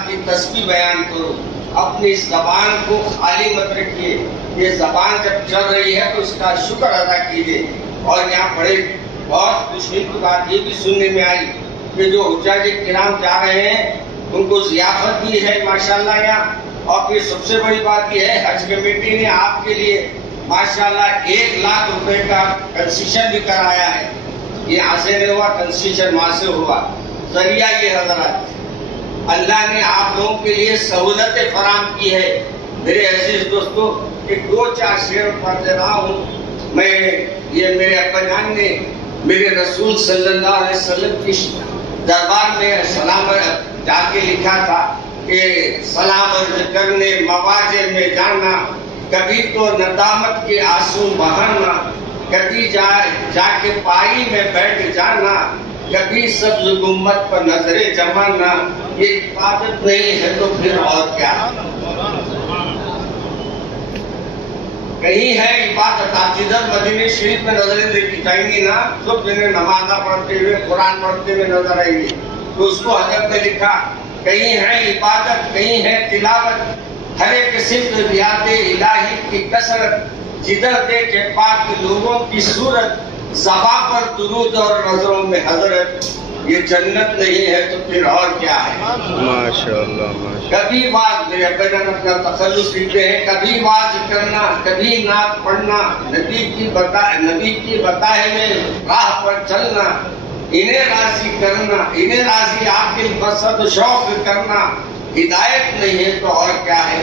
की तस्बीह बयान करो, अपनी इस जबान को खाली मत रखिए। ये जबान जब चल रही है तो उसका शुक्र अदा कीजिए। और यहाँ बड़े बहुत खुशी की बात ये भी सुनने में आई कि जो हुज्जाज किराम जा रहे हैं उनको जियाफत भी है माशाल्लाह यहाँ। और फिर सबसे बड़ी बात यह है हज कमेटी ने आपके लिए माशाल्लाह 1 लाख रुपए का कंसेशन भी कराया है। ये यहाँ से नहीं हुआ, कंसेशन वहां से हुआ। जरिया ये हजरत अल्लाह ने आप लोगों के लिए सहूलतें फराम की है। मेरे अजीज दोस्तों एक 2-4 शेर पढ़ दे रहा हूँ मैं। ये मेरे अब्बाजान ने मेरे रसूल सल्लल्लाहु अलैहि वसल्लम की दरबार में सलाम जाके लिखा था कि सलाम अर्ज करने मवाजे में जाना, कभी तो नदामत के आंसू बहाना, कभी जाके पाई में बैठ जाना, कभी सब्ज गुम्मत पर नजरे जमाना। ये इबादत नहीं है तो फिर और क्या? कहीं है इबादत। आप जिधर मदीने शरीफ में नजरें देखी जाएंगी ना, सब जिन्हें नमाज़ा पढ़ते हुए कुरान पढ़ते हुए नजर आएंगे। तो उसको हजरत ने लिखा कहीं है इबादत, कहीं है तिलावत, हर एक किस्म रियादे इलाही की कसरत, जिधर देखे पाक लोगों की सूरत, ज़बा पर दुरूद और नजरों में हजरत। ये जन्नत नहीं है तो फिर और क्या है? माशाअल्लाह माशाअल्लाह। कभी वाज मेरे अब्बाजान अपना तखल्लुस लिखते हैं, कभी वाज करना, कभी नात पढ़ना, नबी की बताए में राह पर चलना, इन्हें राजी करना, इन्हें राजी आपके मकसद शौक करना। हिदायत नहीं है तो और क्या है?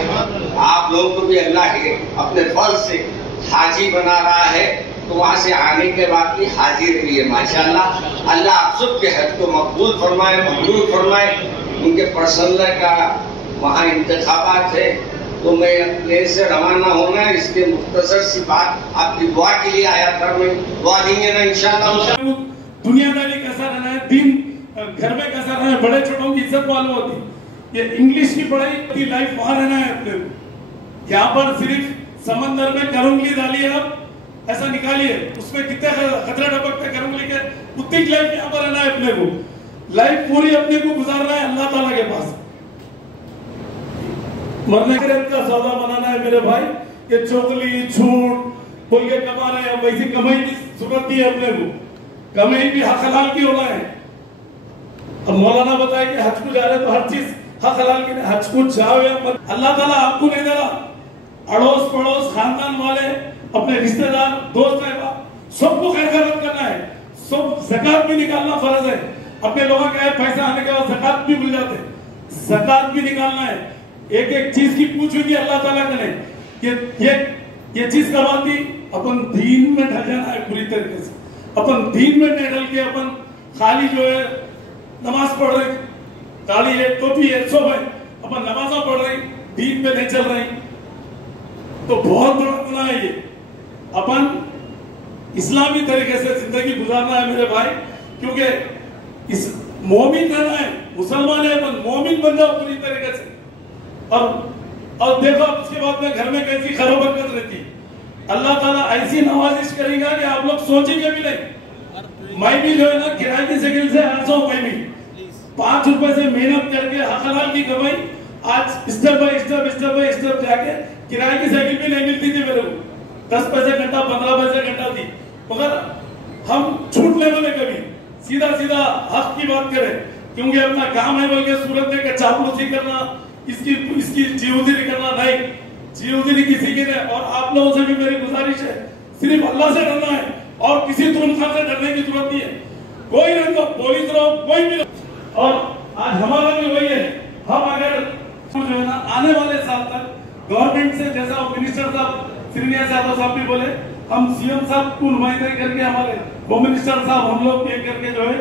आप लोगों को भी अल्लाह के अपने फल से हाजी बना रहा है, तो वहां से आने के बाद भी हाजिर भी है माशाल्लाह। अल्लाह आप सबके हज को मकबूल फरमाए, मकबूल फरमाए। उनके पसंद का वहाँ इंतखाबात है तो मैं अपने से रवाना होना है। इसके मुख्तसर सी बात आपकी दुआ के लिए आया था। मैं दुआ देंगे ना इंशाल्लाह। दुनियादारी कैसा रहना है, दिन घर में कैसा रहना है, बड़े छोटों की इज्जत मालूम होती। ये इंग्लिश की पढ़ाई की लाइफ वहां रहना है अपने को। यहाँ पर सिर्फ समंदर में करूंगली डालिए, आप ऐसा निकालिए, उसमें कितने खतरे टपकते करूंगली के, उतनी लाइफ यहाँ पर रहना है अपने को। लाइफ पूरी अपने को गुजारना है अल्लाह ताला के पास। मरने का सौदा बनाना है मेरे भाई। ये चोगली झूठ बोल के कमा रहे हैं, वैसी कमाई की जरूरत नहीं है अपने को। कमाई भी हक हलाल की होना है। अब मौलाना बताए कि हज को जा रहे तो हर चीज हक हलाल की, हज को जाओ या मत, अल्लाह ताला आपको नहीं दे रहा। अड़ोस पड़ोस खानदान वाले, अपने रिश्तेदार, दोस्त अहबाब सबको खैरात करना है। सब ज़कात भी निकालना फर्ज है। अपने लोगों का पैसा आने के बाद ज़कात भी भूल जाते, ज़कात भी निकालना है। एक एक चीज की पूछ हुई अल्लाह ताला ने ये चीज करवाती। अपन दीन में ढल जाना है पूरी तरीके से। अपन दीन में नहीं ढल के अपन खाली जो है नमाज पढ़ रहे, ताली है, टोपी है, सब है, अपन नमाज़ पढ़ रही, दीन पे नहीं चल रही, तो बहुत बड़ा गुनाह है ये। अपन इस्लामी तरीके से जिंदगी गुजारना है मेरे भाई, क्योंकि इस मोमिन रहना है, मुसलमान है अपन, मोमिन बन जाओ पूरी तरीके से। और देखो उसके बाद में घर में कैसी खैर बरकत रहती। अल्लाह ताला ऐसी नवाजिश करेगा कि आप लोग सोचेंगे भी नहीं। मैं भी जो है ना किराए की साइकिल से आता हूँ, मैं भी 5 रुपए से मेहनत करके हलाल की कमाई, आज स्टेप बाय स्टेप जाके किराए की साइकिल भी नहीं मिलती थी मेरे को। 10 पैसे घंटा, 15 पैसे घंटा थी। मगर हम छूट ले बोले कभी, सीधा सीधा हक की बात करें, क्योंकि अपना काम है बोल के सूरत में चापलूसी करना, इसकी जीवदरी करना नहीं। जीवदरी किसी की नहीं। और आप लोगों से भी मेरी गुजारिश है, सिर्फ अल्लाह से डरना है और किसी तुरंत से डरने की जरूरत नहीं है। कोई रंग हो, पुलिस रहो, कोई भी रहो। और आज हमारा भी वही है, हम अगर जो है ना आने वाले साल तक गवर्नमेंट से, जैसा मिनिस्टर साहब श्रीनिवास यादव साहब भी बोले, हम सीएम साहब को नुमाइंदगी करके हमारे होम मिनिस्टर साहब हम लोग ये करके जो है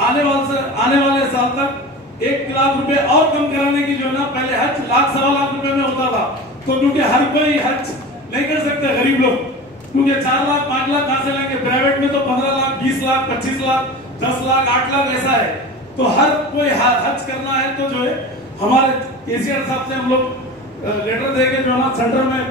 आने वाले साल तक 1 लाख रुपए और कम कराने की जो है ना, पहले हज 1-1.25 लाख रुपए में होता था, तो क्योंकि हर कोई हज नहीं कर सकते गरीब लोग, क्योंकि 4 लाख 5 लाख कहां से लेंगे। प्राइवेट में तो 15 लाख 20 लाख 25 लाख 10 लाख 8 लाख ऐसा है। तो हर कोई हज करना है तो जो है हमारे केसीआर साहब से हम लोग लेटर देके जो है ना सेंटर में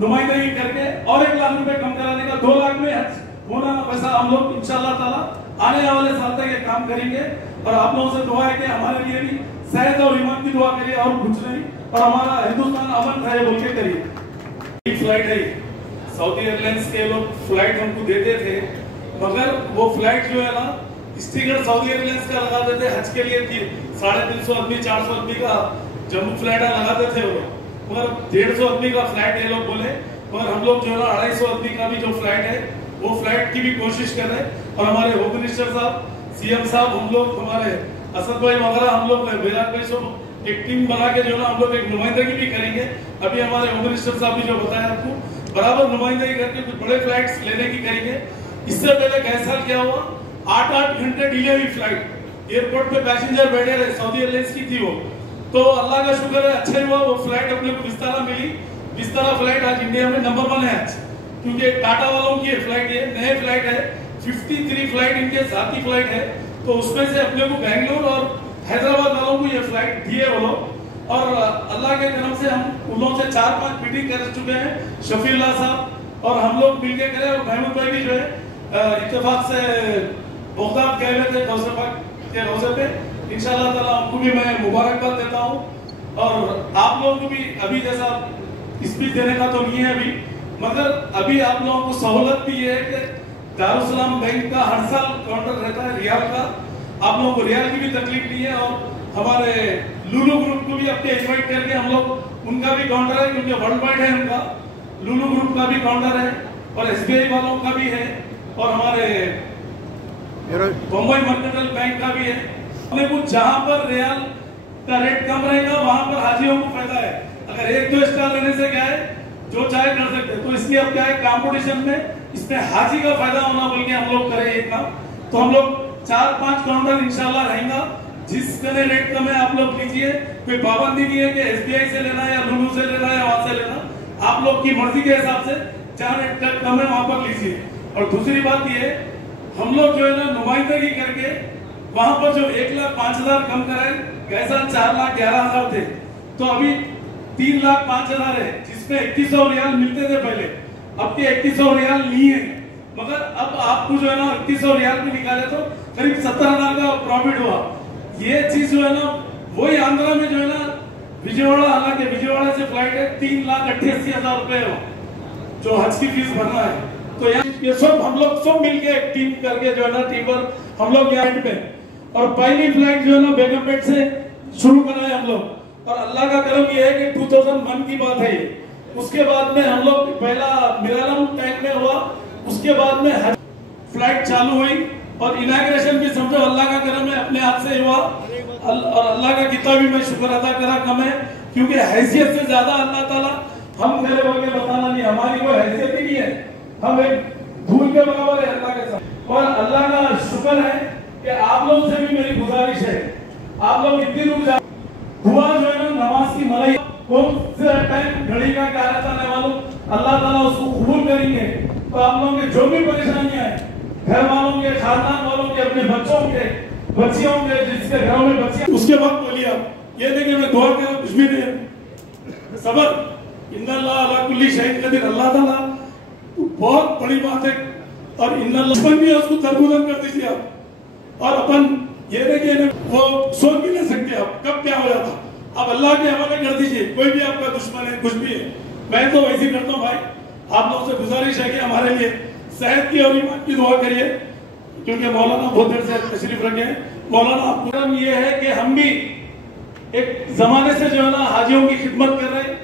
नुमाइंदगी करके और 1 लाख रुपए कम कराने का 2 लाख में हज होना पैसा हम लोग इंशाअल्लाह ताला आने वाले साल तक ये काम करेंगे। और आप लोगों से दुआ है कि हमारे लिए भी सेहत और ईमान की दुआ करिए और कुछ नहीं, और हमारा हिंदुस्तान अमन रहे बोल के करिए। एक फ्लाइट है, सऊदी एयरलाइंस के लोग फ्लाइट हमको देते थे, मगर वो फ्लाइट जो है ना स्टिकर सऊदी एयरलाइंस का लगा देते हज के लिए 350 आदमी 400 आदमी का जम्मू फ्लाइट लगाते थे वो, मगर 150 आदमी का फ्लाइट ये लोग बोले, मगर हम लोग जो है ना 250 आदमी का भी जो फ्लाइट है वो फ्लाइट की भी कोशिश कर रहे हैं। और हमारे होम मिनिस्टर साहब, सीएम साहब, हम लोग, हमारे असद भाई वगैरह, हम लोग विराट भाई सब एक टीम बना के जो है ना हम लोग एक नुमाइंदगी भी करेंगे। अभी हमारे होम मिनिस्टर साहब भी जो बताया आपको, बराबर नुमाइंदगी करके कुछ बड़े फ्लाइट्स लेने की करेंगे। इससे पहले कई साल क्या हुआ, 8-8 घंटे डिले हुई फ्लाइट, एयरपोर्ट पे पैसेंजर बैठे रहे, सऊदी एयरलाइंस की थी वो। तो अल्लाह का शुक्र है, अच्छा हुआ वो फ्लाइट अपने को विस्तारा मिली। विस्तारा फ्लाइट आज इंडिया में नंबर 1 है आज, क्योंकि टाटा वालों की फ्लाइट, ये नए फ्लाइट है, 53 फ्लाइट इनके साथी फ्लाइट है। तो उसमें से अपने को बेंगलोर और हैदराबाद वालों को ये फ्लाइट दिए वो लोग। और अल्लाह के करम से हम उन लोगों से 4-5 मीटिंग कर चुके हैं, शफीउल्लाह साहब और हम लोग मिलकर करे। और महमूद भाई भी जो है इत्तेफाक से बगदाद गए हुए थे गौसे पाक के रोजे पे, इंशाअल्लाह ताला उनको भी मैं मुबारकबाद देता हूँ। और आप लोगों को भी अभी जैसा स्पीच देने का तो नहीं है अभी, मगर अभी आप लोगों को सहूलत भी ये है कि दारुसलाम बैंक का हर साल काउंटर रहता है रियाल का, आप लोगों को रियाल की भी तकलीफ नहीं है। और हमारे लुलु ग्रुप को भी अपने इन्वाइट करके हम लोग उनका भी काउंटर है, क्योंकि वर्ल्ड वाइड है उनका, लुलु ग्रुप का भी काउंटर है और एसबीआई वालों का भी है और हमारे बम्बई मर्केंटाइल बैंक का भी है। अपने को जहां पर रियाल का रेट कम रहेगा वहां पर हाजियों को फायदा है। अगर 1-2 स्टार लेने से क्या है, जो चाहे कर सकते हैं। तो इसलिए अब क्या है, कंपटीशन में इसमें हाजी का फायदा होना बोल के हम लोग करें एक काम। तो हम लोग 4-5 काउंटर इंशाल्लाह रहेगा, जिसका रेट कम है आप लोग लीजिए, कोई पाबंदी नहीं है कि एसबीआई से लेना या लुलु से लेना या वहां से लेना, आप लोग की मर्जी के हिसाब से जहाँ रेट कम है वहां पर लीजिए। और दूसरी बात ये, हम लोग जो है ना नुमाइंदगी करके वहां पर जो 1,05,000 कम कराए, कैसा 4,11,000 थे, तो अभी 3,05,000 है, जिसमें 2100 रियाल मिलते थे पहले, अब के 2100 रियाल नहीं है। मगर अब आपको जो है ना 2100 रियाल में निकाले तो करीब 70,000 का प्रॉफिट हुआ। ये चीज जो है ना वही आंध्रा में जो है ना विजयवाड़ा, हालांकि विजयवाड़ा से फ्लाइट है 3,88,000 रुपए जो हज की फीस भरना है। तो ये सब हम लोग सब मिलके एक टीम करके जो है ना टीम पर हम लोग यहाँ पे, और पहली फ्लाइट जो है ना बेगमपेट से शुरू कराए हम लोग। और अल्लाह का करम ये है कि 2001 की बात है ये, उसके बाद में हम लोग पहला मिरालम टैंक में हुआ, उसके बाद में फ्लाइट चालू हुई और इनॉग्रेशन भी समझो अल्लाह का करम है अपने हाथ से हुआ। और अल्लाह का कितना भी मैं शुक्र अदा करा कम है, क्योंकि हैसियत से ज्यादा अल्लाह ताला हम मेरे बोल के बताना नहीं, हमारी कोई हैसियत ही नहीं है, हम एक धूल के बराबर है अल्लाह के साथ। और अल्लाह का शुक्र है कि आप लोगों से भी मेरी गुजारिश है, आप लोग इतनी दूर हुआ जो है ना नमाज की मलाई कौन से टाइम घड़ी का क्या रहता है मालूम, अल्लाह ताला उसको कबूल करेंगे। तो आप लोगों के जो भी परेशानियां है, घर वालों के, खानदान वालों के, अपने बच्चों के, बच्चियों के, जिसके घरों में बच्चियां, उसके बाद बोलिए आप ये देखिए मैं दुआ कर कुछ भी नहीं, सबर, इन्नल्लाह अला कुल्ली शैइन कदीर, अल्लाह ताला बहुत बड़ी बात है। और इन्नल्लाह भी उसको तरबूदन कर दीजिए आप। और अपन ये देखिए वो सोच भी नहीं सकते आप कब क्या हो जाता, आप अल्लाह के हवाले कर दीजिए। कोई भी आपका दुश्मन है, कुछ भी है, मैं तो वैसे करता हूँ भाई। आप लोगों से गुजारिश है कि हमारे लिए सेहत की और ईमान की दुआ करिए, क्योंकि मौलाना बहुत देर से तशरीफ रखे हैं। मौलाना आपको ये है कि हम भी एक जमाने से जो है ना हाजियों की खिदमत कर रहे हैं,